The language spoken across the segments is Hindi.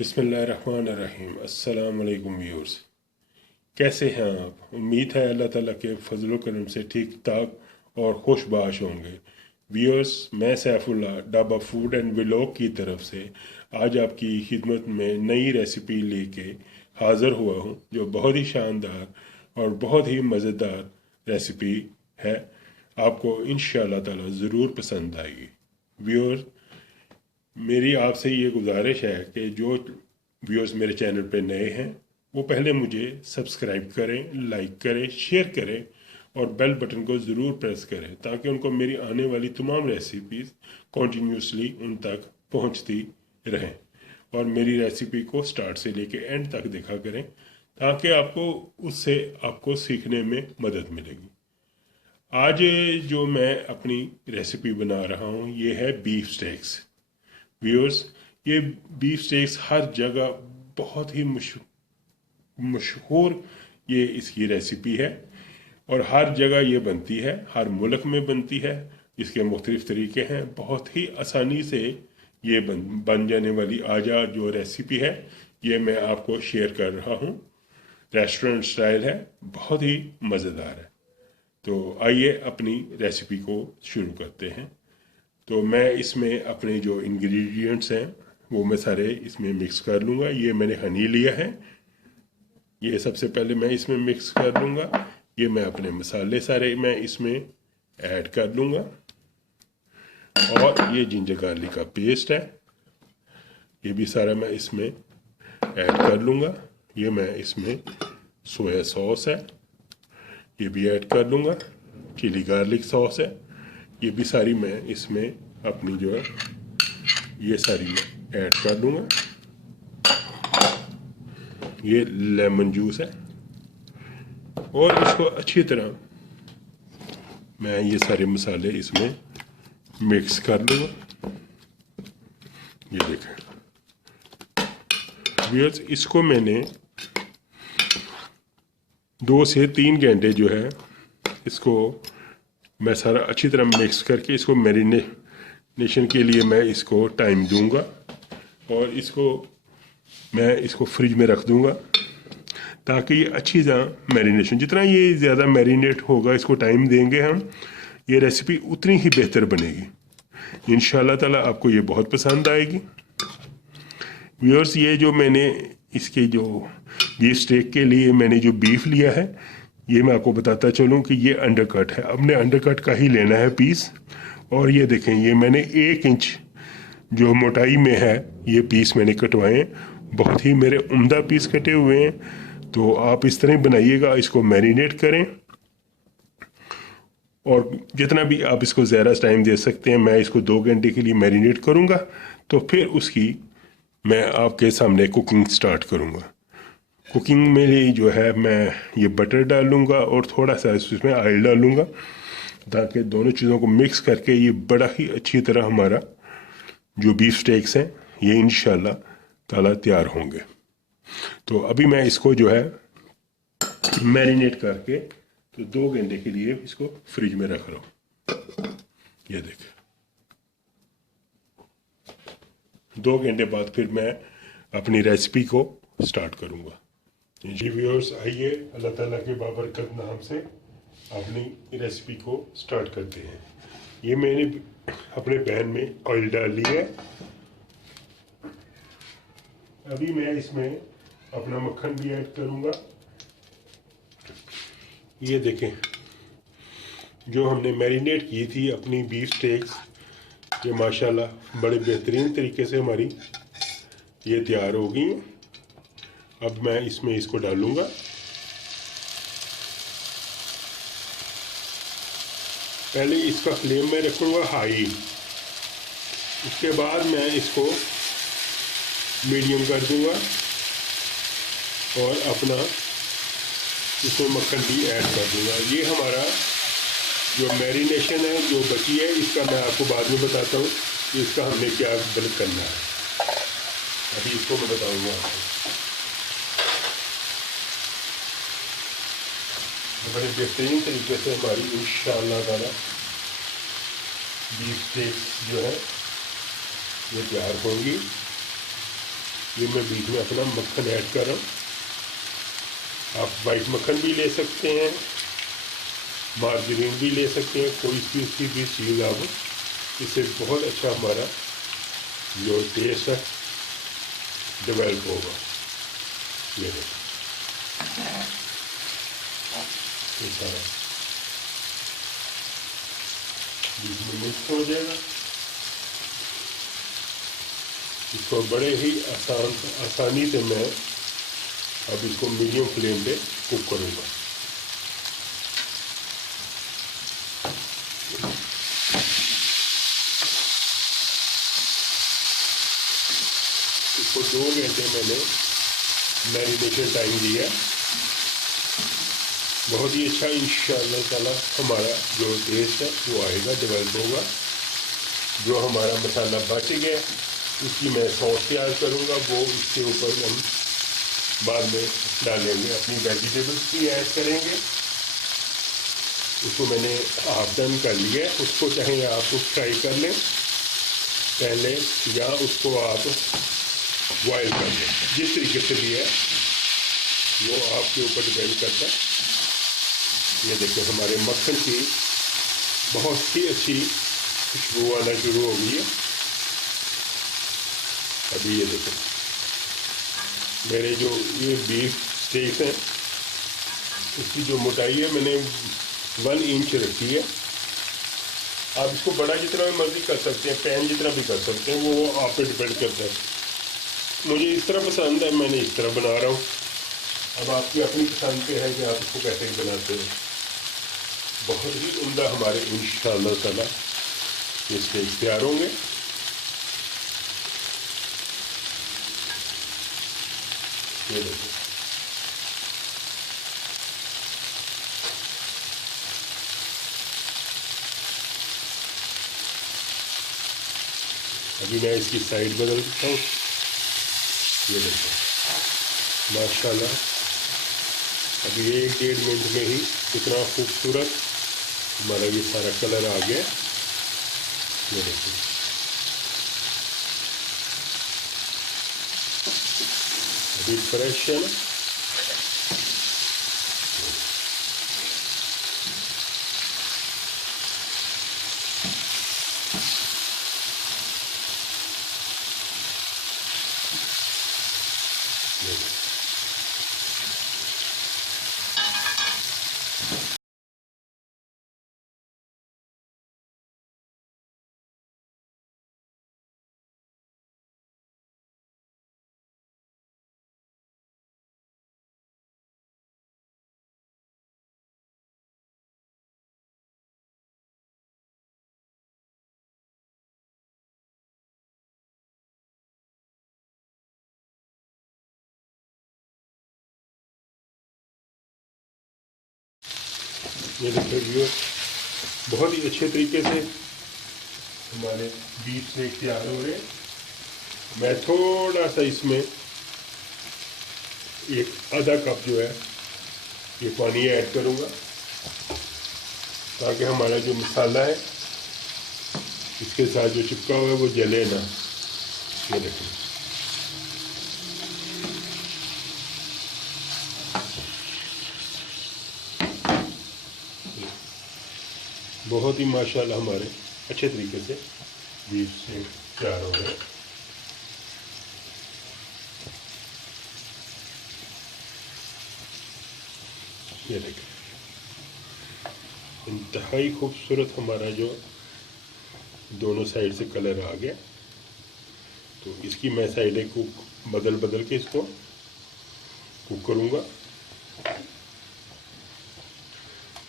बिस्मिल्लाहिर्रहमानिर्रहीम। अस्सलाम वालेकुम व्यूअर्स, कैसे हैं आप? उम्मीद है अल्लाह ताला के फजल करम से ठीक ठाक और खुशबाश होंगे। व्यूअर्स, मैं सैफुल्लाह डाबा फूड एंड व्लॉग की तरफ से आज आपकी खिदमत में नई रेसिपी लेके हाज़िर हुआ हूँ, जो बहुत ही शानदार और बहुत ही मज़ेदार रेसिपी है। आपको इंशाअल्लाह ताला ज़रूर पसंद आएगी। व्यूअर्स, मेरी आपसे ये गुजारिश है कि जो व्यूअर्स मेरे चैनल पे नए हैं वो पहले मुझे सब्सक्राइब करें, लाइक करें, शेयर करें और बेल बटन को ज़रूर प्रेस करें ताकि उनको मेरी आने वाली तमाम रेसिपीज़ कॉन्टीन्यूसली उन तक पहुंचती रहें। और मेरी रेसिपी को स्टार्ट से लेके एंड तक देखा करें ताकि आपको उससे आपको सीखने में मदद मिलेगी। आज जो मैं अपनी रेसिपी बना रहा हूँ ये है बीफ स्टेक्स। व्यूअर्स, ये बीफ स्टेक्स हर जगह बहुत ही मशहूर ये इसकी रेसिपी है और हर जगह ये बनती है, हर मुल्क में बनती है। इसके मुख्तलिफ तरीके हैं, बहुत ही आसानी से ये बन जाने वाली आज जो रेसिपी है ये मैं आपको शेयर कर रहा हूँ। रेस्टोरेंट स्टाइल है, बहुत ही मज़ेदार है। तो आइए अपनी रेसिपी को शुरू करते हैं। तो मैं इसमें अपने जो इंग्रेडिएंट्स हैं वो मैं सारे इसमें मिक्स कर लूँगा। ये मैंने हनी लिया है, ये सबसे पहले मैं इसमें मिक्स कर लूँगा। ये मैं अपने मसाले सारे मैं इसमें ऐड कर लूँगा। और ये जिंजर गार्लिक का पेस्ट है, ये भी सारा मैं इसमें ऐड कर लूँगा। ये मैं इसमें सोया सॉस है, ये भी ऐड कर लूँगा। चिली गार्लिक सॉस है, ये भी सारी मैं इसमें अपनी जो है ये सारी मैं ऐड कर दूँगा। ये लेमन जूस है और इसको अच्छी तरह मैं ये सारे मसाले इसमें मिक्स कर लूँगा। ये देखें व्यूअर्स, इसको मैंने 2 से 3 घंटे जो है इसको मैं सारा अच्छी तरह मिक्स करके इसको मैरिनेशन के लिए मैं इसको टाइम दूंगा और मैं इसको फ्रिज में रख दूंगा ताकि ये अच्छी तरह मैरिनेशन, जितना ये ज़्यादा मैरिनेट होगा, इसको टाइम देंगे हम, ये रेसिपी उतनी ही बेहतर बनेगी। इंशाल्लाह ताला आपको ये बहुत पसंद आएगी। व्यूअर्स, ये जो मैंने इसके जो बीफ स्टेक के लिए मैंने जो बीफ लिया है ये मैं आपको बताता चलूँ कि ये अंडरकट है। अपने अंडरकट का ही लेना है पीस। और ये देखें, ये मैंने 1 इंच जो मोटाई में है ये पीस मैंने कटवाए हैं। बहुत ही मेरे उम्दा पीस कटे हुए हैं। तो आप इस तरह बनाइएगा, इसको मैरिनेट करें और जितना भी आप इसको ज़्यादा टाइम दे सकते हैं। मैं इसको 2 घंटे के लिए मैरिनेट करूँगा, तो फिर उसकी मैं आपके सामने कुकिंग स्टार्ट करूँगा। कुकिंग में लिए जो है मैं ये बटर डालूँगा और थोड़ा सा इसमें ऑयल डालूँगा ताकि दोनों चीज़ों को मिक्स करके ये बड़ा ही अच्छी तरह हमारा जो बीफ स्टेक्स हैं ये इंशाल्लाह ताला तैयार होंगे। तो अभी मैं इसको जो है मैरिनेट करके तो 2 घंटे के लिए इसको फ्रिज में रख रहा हूँ। ये देखिए, 2 घंटे बाद फिर मैं अपनी रेसिपी को स्टार्ट करूँगा। जी व्यूअर्स, आइए अल्लाह ताला के बाबरकत नाम से अपनी रेसिपी को स्टार्ट करते हैं। ये मैंने अपने पैन में ऑयल डाल लिया है। अभी मैं इसमें अपना मक्खन भी ऐड करूँगा। ये देखें, जो हमने मैरिनेट की थी अपनी बीफ स्टेक्स, ये माशाल्लाह बड़े बेहतरीन तरीके से हमारी ये तैयार हो गई। अब मैं इसमें इसको डालूँगा। पहले इसका फ्लेम में रखूँगा हाई, उसके बाद मैं इसको मीडियम कर दूँगा और अपना इसमें मक्खन भी ऐड कर दूँगा। ये हमारा जो मैरिनेशन है जो बची है इसका मैं आपको बाद में बताता हूँ कि इसका हमने क्या बंद करना है। अभी इसको मैं बताऊँगा आपको। बड़े बेहतरीन तरीके से हमारी इंशाअल्लाह ताला बीफ स्टेक्स जो है ये तैयार होंगी। ये मैं बीच में अपना मक्खन ऐड कर रहा हूँ। आप वाइट मक्खन भी ले सकते हैं, मार्जरीन भी ले सकते हैं, कोई सी भी चीज़ आप, इससे बहुत अच्छा हमारा जो टेस्ट है डेवलप होगा। ये देखो ये सारा बीच में मिक्स हो जाएगा। इसको बड़े ही आसानी से मैं अब इसको मीडियम फ्लेम पे कुक करूँगा। इसको 2 घंटे मैंने मैरिनेशन टाइम दिया। बहुत ही अच्छा इंशाअल्लाह ताला हमारा जो टेस्ट है वो आएगा, डेवलप होगा। जो हमारा मसाला बच गया उसकी मैं सॉस तैयार करूँगा, वो इसके ऊपर हम बाद में डालेंगे। अपनी वेजिटेबल्स भी ऐड करेंगे। उसको मैंने हाफ डन कर लिया है, उसको चाहे आप फ्राई कर लें पहले या उसको आप बॉयल कर लें, जिस तरीके से भी है वो आपके ऊपर डिपेंड करता है। ये देखो हमारे मक्खन की बहुत ही अच्छी खुशबू आना शुरू हो गई है। अभी ये देखो मेरे जो ये बीफ स्टेक है उसकी जो मोटाई है मैंने 1 इंच रखी है। आप इसको बड़ा जितना भी मर्जी कर सकते हैं, पैन जितना भी कर सकते हैं, वो आप पे डिपेंड करता है। मुझे इस तरह पसंद है, मैंने इस तरह बना रहा हूँ। अब आपकी अपनी पसंद पे है कि आप इसको कैसे बनाते हैं। बहुत ही उम्दा हमारे इंशाअल्लाह ताला ये स्टेक तैयार होंगे। ये देखो अभी मैं इसकी साइड बदल देता हूँ। ये देखो माशाल्लाह अभी 1-1.5 मिनट में ही इतना खूबसूरत हमारा ये सारा कलर आ गया। ये देखो अभी फ्रेश है ना। ये देखो व्यूअर बहुत ही अच्छे तरीके से हमारे बीफ स्टेक तैयार हो रहे हैं। मैं थोड़ा सा इसमें एक आधा कप जो है ये पानी ऐड करूँगा ताकि हमारा जो मसाला है इसके साथ जो चिपका हुआ है वो जले ना। ये देखो बहुत ही माशाल्लाह हमारे अच्छे तरीके से बीफ से तैयार हो गए। ये देखें इंतहाई खूबसूरत हमारा जो दोनों साइड से कलर आ गया। तो इसकी मैं साइडें को बदल बदल के इसको कुक करूँगा।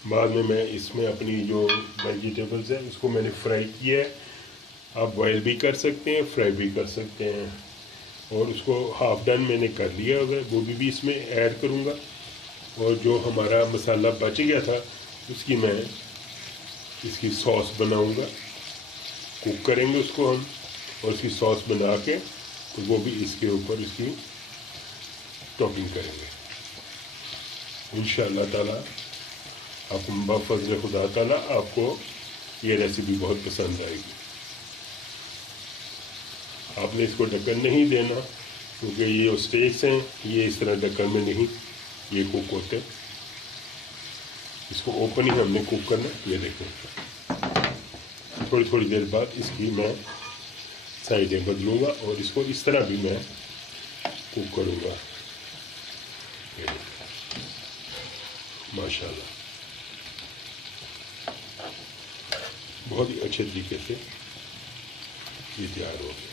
बाद में मैं इसमें अपनी जो वेजिटेबल्स है उसको मैंने फ्राई किया है। आप बॉयल भी कर सकते हैं, फ्राई भी कर सकते हैं। और उसको हाफ डन मैंने कर लिया है, वो भी इसमें ऐड करूँगा। और जो हमारा मसाला बच गया था उसकी मैं इसकी सॉस बनाऊँगा। कुक करेंगे उसको हम और उसकी सॉस बना के तो वो भी इसके ऊपर इसकी टॉपिंग करेंगे इंशाअल्लाह ताला। आपको बफज़ल खुदा ताला आपको ये रेसिपी बहुत पसंद आएगी। आपने इसको ढक्कन नहीं देना, क्योंकि ये जो स्टेक्स हैं ये इस तरह ढक्कन में नहीं ये कुक होते, इसको ओपन ही हमने कुक करना। ये देखो थोड़ी थोड़ी देर बाद इसकी मैं साइडें बदलूँगा और इसको इस तरह भी मैं कुक करूँगा। माशाल्लाह बहुत ही अच्छे तरीके से ये तैयार हो गया।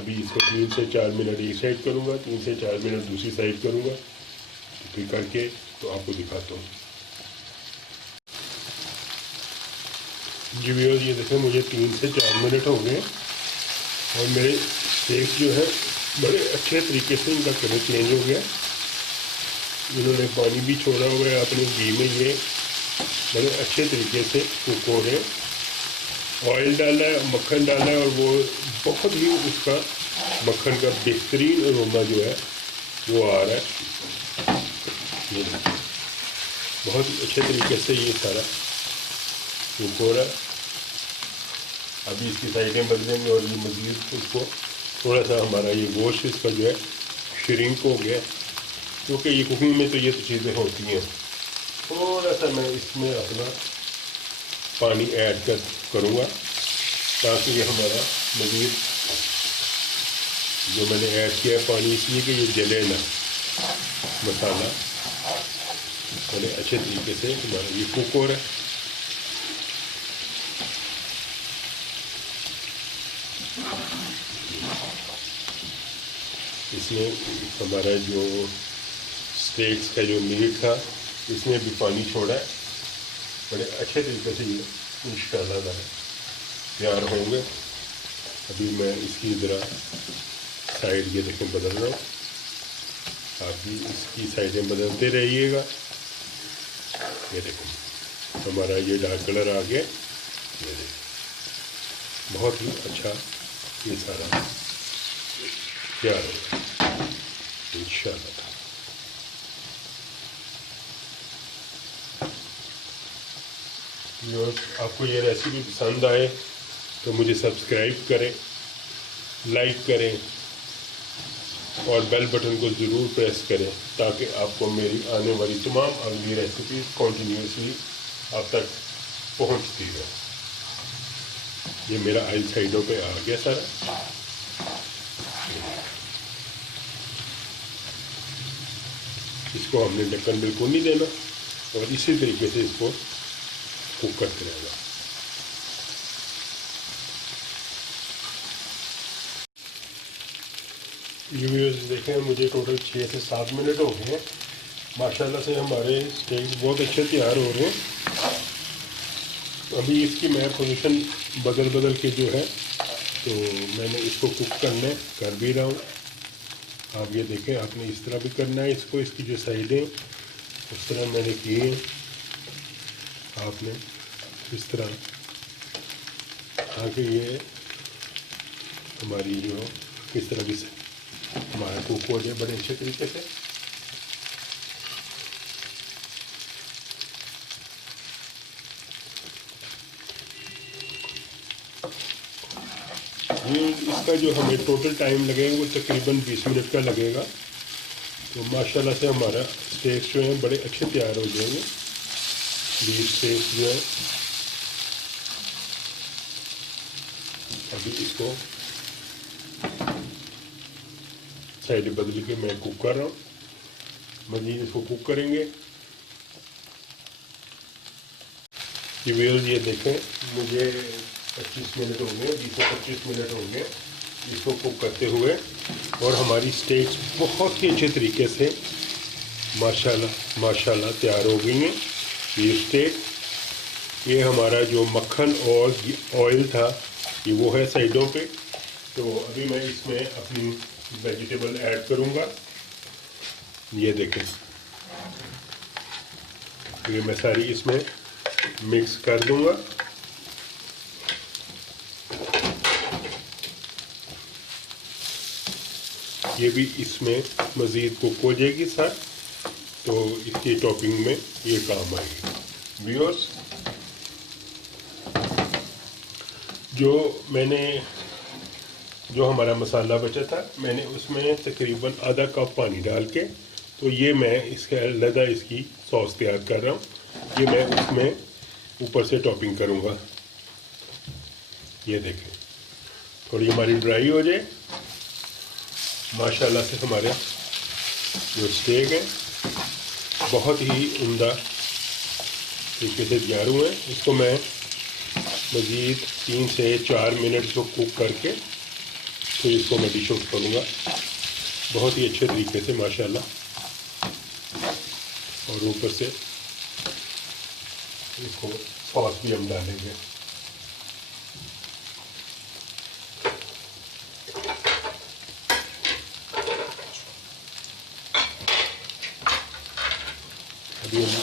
अभी इसको 3 से 4 मिनट एक साइड करूँगा, 3 से 4 मिनट दूसरी साइड करूँगा, फिर करके तो आपको दिखाता हूँ। जी व्यूअर्स ये देखें मुझे 3 से 4 मिनट हो गए और मेरे स्टेक्स जो है बड़े अच्छे तरीके से इनका कलर चेंज हो गया। इन्होंने पानी भी छोड़ा हुआ है अपने घी में, ये बड़े अच्छे तरीके से कुक हो रहे। ऑयल डाला है, मक्खन डाला है और वो बहुत ही उसका मक्खन का बेहतरीन अरोमा जो है वो आ रहा है। ये बहुत ही अच्छे तरीके से ये सारा कुक हो रहा है। अभी इसकी साइडें बदलेंगे और ये मज़ीद उसको थोड़ा सा हमारा ये गोश्त इसका जो है श्रिंक हो गया, क्योंकि ये कुकिंग में तो ये तो चीज़ें होती हैं। थोड़ा सा मैं इसमें अपना पानी ऐड करूँगा ताकि ये हमारा मज़ीद जो मैंने ऐड किया है पानी इसलिए कि ये जले ना, मसाला बड़े अच्छे तरीके से हमारा ये कुक हो रहा है। इसमें हमारा जो स्टेक्स का जो मीट था इसमें भी पानी छोड़ा है। बड़े अच्छे तरीके से ये इंशाल्लाह तैयार होंगे। अभी मैं इसकी ज़रा साइड ये देखें बदल रहा हूँ, आप भी इसकी साइडें बदलते रहिएगा। ये देखो हमारा ये डार्क कलर आ गया, ये देखो बहुत ही अच्छा ये सारा तैयार होगा इंशाल्लाह। आपको ये रेसिपी पसंद आए तो मुझे सब्सक्राइब करें, लाइक करें और बेल बटन को ज़रूर प्रेस करें ताकि आपको मेरी आने वाली तमाम अगली रेसिपी कॉन्टीन्यूसली आप तक पहुंचती रहे। ये मेरा आई साइडों पे आ गया सारा। इसको हमने ढक्कन बिल्कुल नहीं देना और इसी तरीके से इसको कुक करते रहना। ये व्यूअर्स देखें मुझे टोटल 6 से 7 मिनट हो गए हैं। माशाल्लाह से हमारे स्टेक्स बहुत अच्छे तैयार हो रहे हैं। अभी इसकी मैं पोजीशन बदल के जो है तो मैंने इसको कुक कर भी रहा हूँ। आप ये देखें आपने इस तरह भी करना है इसको, इसकी जो साइडें उस तरह मैंने की है, आपने इस तरह ताकि ये हमारी जो इस तरह भी हमारा कुक हो जाए बड़े अच्छे तरीके से। ये इसका जो हमें टोटल टाइम लगेगा वो तकरीबन 20 मिनट का लगेगा। तो माशाल्लाह से हमारा स्टेक्स जो हैं बड़े अच्छे तैयार हो जाएंगे। बीफ स्टेक्स जो है अभी इसको साइड बदल के मैं कुक कर रहा हूँ, मज़ीद इसको कुक करेंगे। ये देखें मुझे 25 मिनट हो गए, 20 से 25 मिनट हो गए इसको कुक करते हुए और हमारी स्टेक्स बहुत ही अच्छे तरीके से माशाल्लाह तैयार हो गई हैं। ये स्टेक, ये हमारा जो मक्खन और ऑयल था ये वो है साइडों पे। तो अभी मैं इसमें अपनी वेजिटेबल ऐड करूँगा। ये देखें ये मैं सारी इसमें मिक्स कर दूँगा। ये भी इसमें मज़ीद कुक हो जाएगी साथ, तो इसकी टॉपिंग में ये काम आएगी। व्यूअर्स जो मैंने जो हमारा मसाला बचा था मैंने उसमें तकरीबन आधा कप पानी डाल के, तो ये मैं इसके अलहदा इसकी सॉस तैयार कर रहा हूँ। ये मैं उसमें ऊपर से टॉपिंग करूँगा। ये देखें, थोड़ी हमारी ड्राई हो जाए, माशाल्लाह से हमारे जो स्टेक है बहुत ही उम्दा तरीके से तैयार हुए हैं। इसको मैं मज़ीद 3 से 4 मिनट इसको कुक करके फिर इसको मैं डिश आउट करूँगा बहुत ही अच्छे तरीके से माशाल्लाह। और ऊपर से इसको सॉस भी हम डालेंगे। अभी हम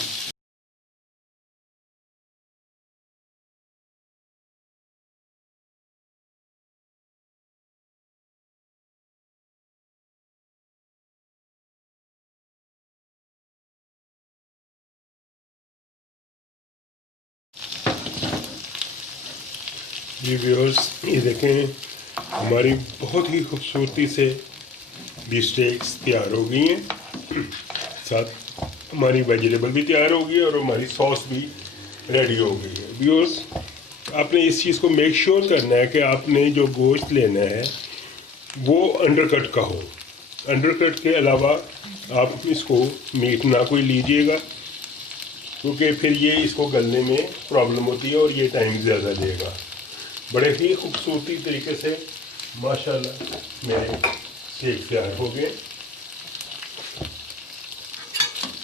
व्यूअर्स ये देखें, हमारी बहुत ही खूबसूरती से बीफ स्टेक्स तैयार हो गई हैं। साथ हमारी वेजिटेबल भी तैयार हो गई है और हमारी सॉस भी रेडी हो गई है। व्यूअर्स, आपने इस चीज़ को मेक श्योर करना है कि आपने जो गोश्त लेना है वो अंडरकट का हो। अंडरकट के अलावा आप इसको मीट ना कोई लीजिएगा, क्योंकि फिर ये इसको गलने में प्रॉब्लम होती है और ये टाइम ज़्यादा लेगा। बड़े ही खूबसूरती तरीके से माशाल्लाह मेरे स्टेक तैयार हो गए।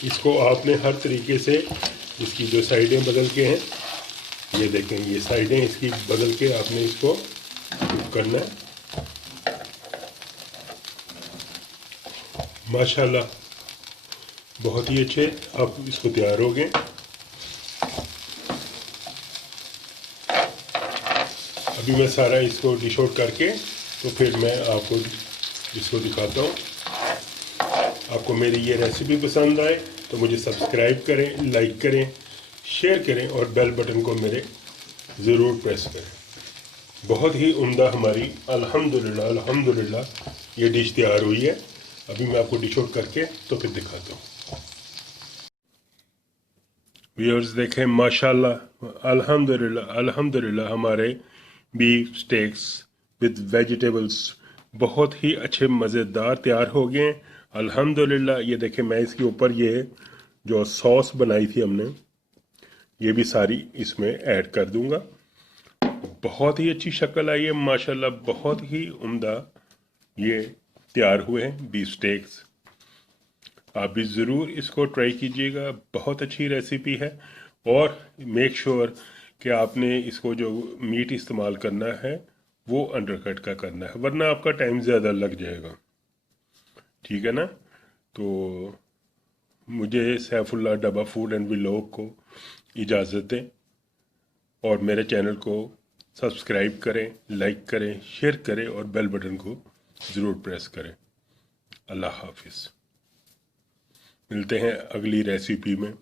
इसको आपने हर तरीके से इसकी जो साइडें बदल के हैं, ये देखें, ये साइडें इसकी बदल के आपने इसको कुक करना है। माशाल्लाह बहुत ही अच्छे आप इसको तैयार हो गए। अभी मैं सारा इसको डिश आउट करके तो फिर मैं आपको इसको दिखाता हूँ। आपको मेरी ये रेसिपी पसंद आए तो मुझे सब्सक्राइब करें, लाइक करें, शेयर करें और बेल बटन को मेरे ज़रूर प्रेस करें। बहुत ही उम्दा हमारी अल्हम्दुलिल्लाह अल्हम्दुलिल्लाह ये डिश तैयार हुई है। अभी मैं आपको डिश आउट करके तो फिर दिखाता हूँ। व्यूअर्स देखें, माशाल्लाह अल्हम्दुलिल्लाह अल्हम्दुलिल्लाह हमारे बीफ स्टेक्स विद वेजिटेबल्स बहुत ही अच्छे मज़ेदार तैयार हो गए हैं अल्हम्दुलिल्लाह। ये देखें, मैं इसके ऊपर ये जो सॉस बनाई थी हमने ये भी सारी इसमें ऐड कर दूंगा। बहुत ही अच्छी शक्ल आई है माशाल्लाह, बहुत ही उम्दा ये तैयार हुए हैं बीफ स्टेक्स। आप भी ज़रूर इसको ट्राई कीजिएगा, बहुत अच्छी रेसिपी है। और मेक श्योर कि आपने इसको जो मीट इस्तेमाल करना है वो अंडरकट का करना है, वरना आपका टाइम ज़्यादा लग जाएगा। ठीक है ना? तो मुझे सैफुल्लाह डब्बा फूड एंड व्लॉग को इजाज़त दें और मेरे चैनल को सब्सक्राइब करें, लाइक करें, शेयर करें और बेल बटन को ज़रूर प्रेस करें। अल्लाह हाफिज़। मिलते हैं अगली रेसिपी में।